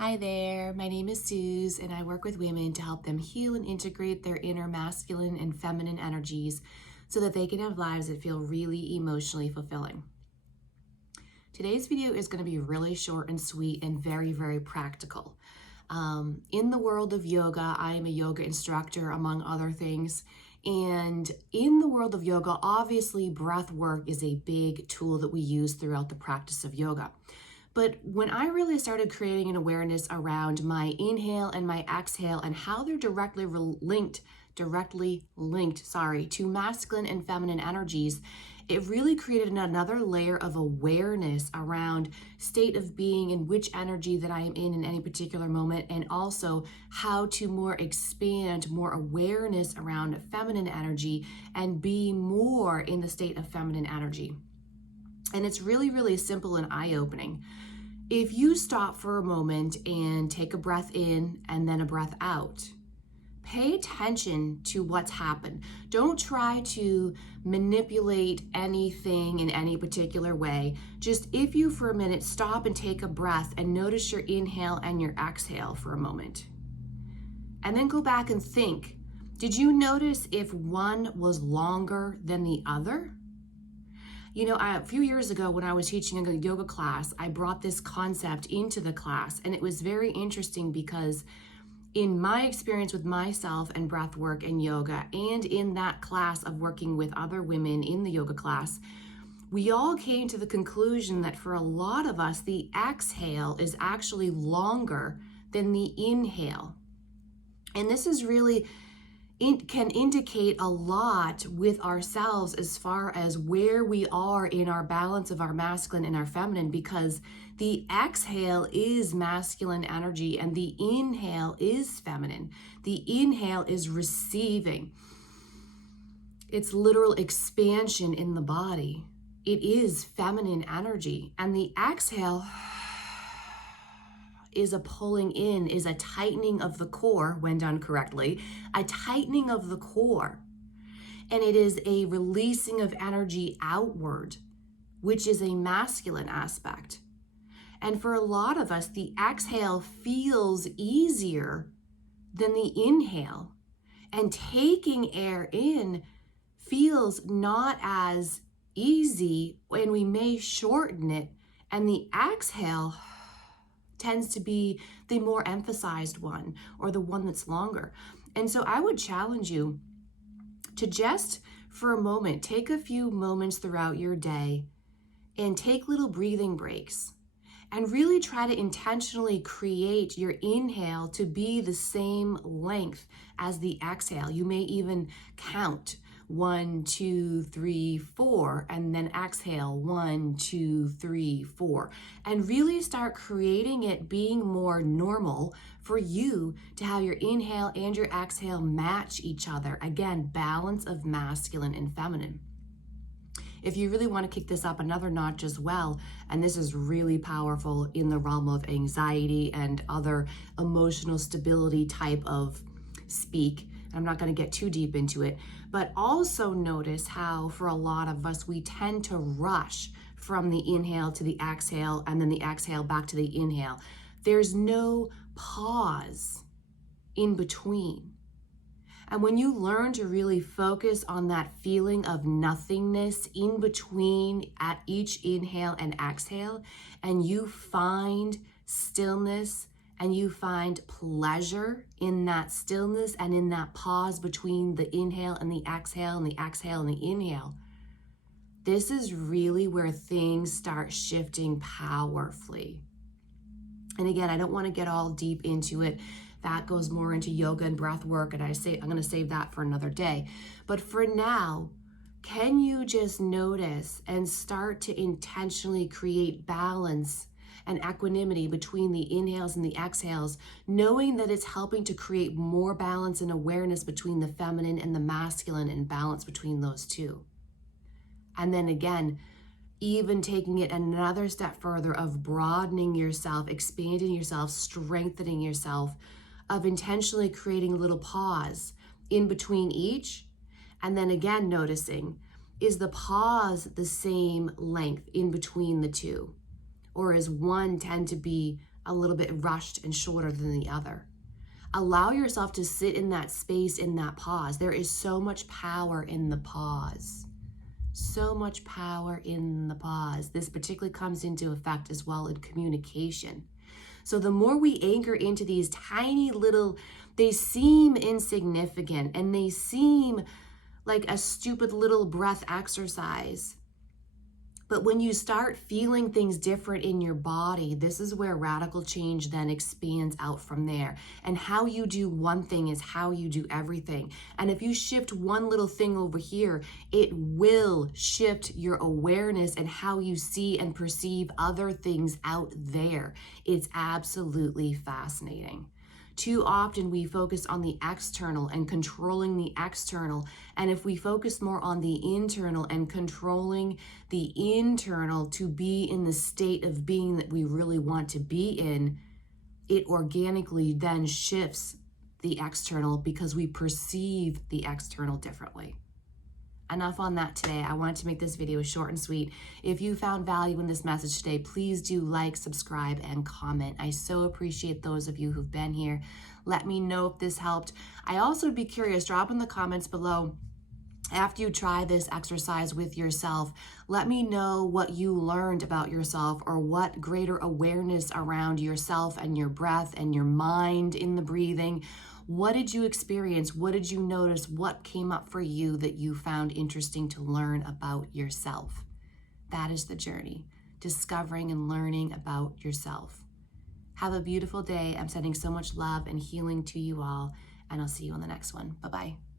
Hi there, my name is Suze and I work with women to help them heal and integrate their inner masculine and feminine energies so that they can have lives that feel really emotionally fulfilling. Today's video is going to be really short and sweet and very, very practical. In the world of yoga, I am a yoga instructor among other things. And in the world of yoga, obviously breath work is a big tool that we use throughout the practice of yoga. But when I really started creating an awareness around my inhale and my exhale and how they're directly linked to masculine and feminine energies, it really created another layer of awareness around state of being and which energy that I am in any particular moment, and also how to more expand more awareness around feminine energy and be more in the state of feminine energy. And it's really, really simple and eye-opening. If you stop for a moment and take a breath in and then a breath out, pay attention to what's happened. Don't try to manipulate anything in any particular way. Just if you for a minute stop and take a breath and notice your inhale and your exhale for a moment. And then go back and think, did you notice if one was longer than the other? You know, a few years ago when I was teaching a yoga class, I brought this concept into the class, and it was very interesting because in my experience with myself and breath work and yoga, and in that class of working with other women in the yoga class, we all came to the conclusion that for a lot of us, the exhale is actually longer than the inhale. And this is really can indicate a lot with ourselves as far as where we are in our balance of our masculine and our feminine, because the exhale is masculine energy and the inhale is feminine. The inhale is receiving. It's literal expansion in the body. It is feminine energy. And the exhale is a pulling in, is a tightening of the core when done correctly, a tightening of the core. And it is a releasing of energy outward, which is a masculine aspect. And for a lot of us, the exhale feels easier than the inhale. And taking air in feels not as easy, and we may shorten it. And the exhale tends to be the more emphasized one, or the one that's longer. And so I would challenge you to just for a moment, take a few moments throughout your day and take little breathing breaks and really try to intentionally create your inhale to be the same length as the exhale. You may even count 1, 2, 3, 4, and then exhale 1, 2, 3, 4, and really start creating it being more normal for you to have your inhale and your exhale match each other. Again, balance of masculine and feminine. If you really want to kick this up another notch as well, and this is really powerful in the realm of anxiety and other emotional stability type of speak, I'm not going to get too deep into it, but also notice how for a lot of us, we tend to rush from the inhale to the exhale and then the exhale back to the inhale. There's no pause in between. And when you learn to really focus on that feeling of nothingness in between at each inhale and exhale, and you find stillness and you find pleasure in that stillness and in that pause between the inhale and the exhale and the exhale and the inhale, this is really where things start shifting powerfully. And again, I don't want to get all deep into it. That goes more into yoga and breath work, and I'm going to save that for another day. But for now, can you just notice and start to intentionally create balance and equanimity between the inhales and the exhales, knowing that it's helping to create more balance and awareness between the feminine and the masculine, and balance between those two. And then again, even taking it another step further of broadening yourself, expanding yourself, strengthening yourself, of intentionally creating a little pause in between each. And then again, noticing, is the pause the same length in between the two? Or is one tend to be a little bit rushed and shorter than the other. Allow yourself to sit in that space, in that pause. There is so much power in the pause. So much power in the pause. This particularly comes into effect as well in communication. So the more we anchor into these tiny little, they seem insignificant and they seem like a stupid little breath exercise. But when you start feeling things different in your body, this is where radical change then expands out from there. And how you do one thing is how you do everything. And if you shift one little thing over here, it will shift your awareness and how you see and perceive other things out there. It's absolutely fascinating. Too often we focus on the external and controlling the external. And if we focus more on the internal and controlling the internal to be in the state of being that we really want to be in, it organically then shifts the external because we perceive the external differently. Enough on that today. I wanted to make this video short and sweet. If you found value in this message today, please do like, subscribe, and comment. I so appreciate those of you who've been here. Let me know if this helped. I also would be curious, drop in the comments below, after you try this exercise with yourself, let me know what you learned about yourself or what greater awareness around yourself and your breath and your mind in the breathing. What did you experience? What did you notice? What came up for you that you found interesting to learn about yourself? That is the journey, discovering and learning about yourself. Have a beautiful day. I'm sending so much love and healing to you all, and I'll see you on the next one. Bye-bye.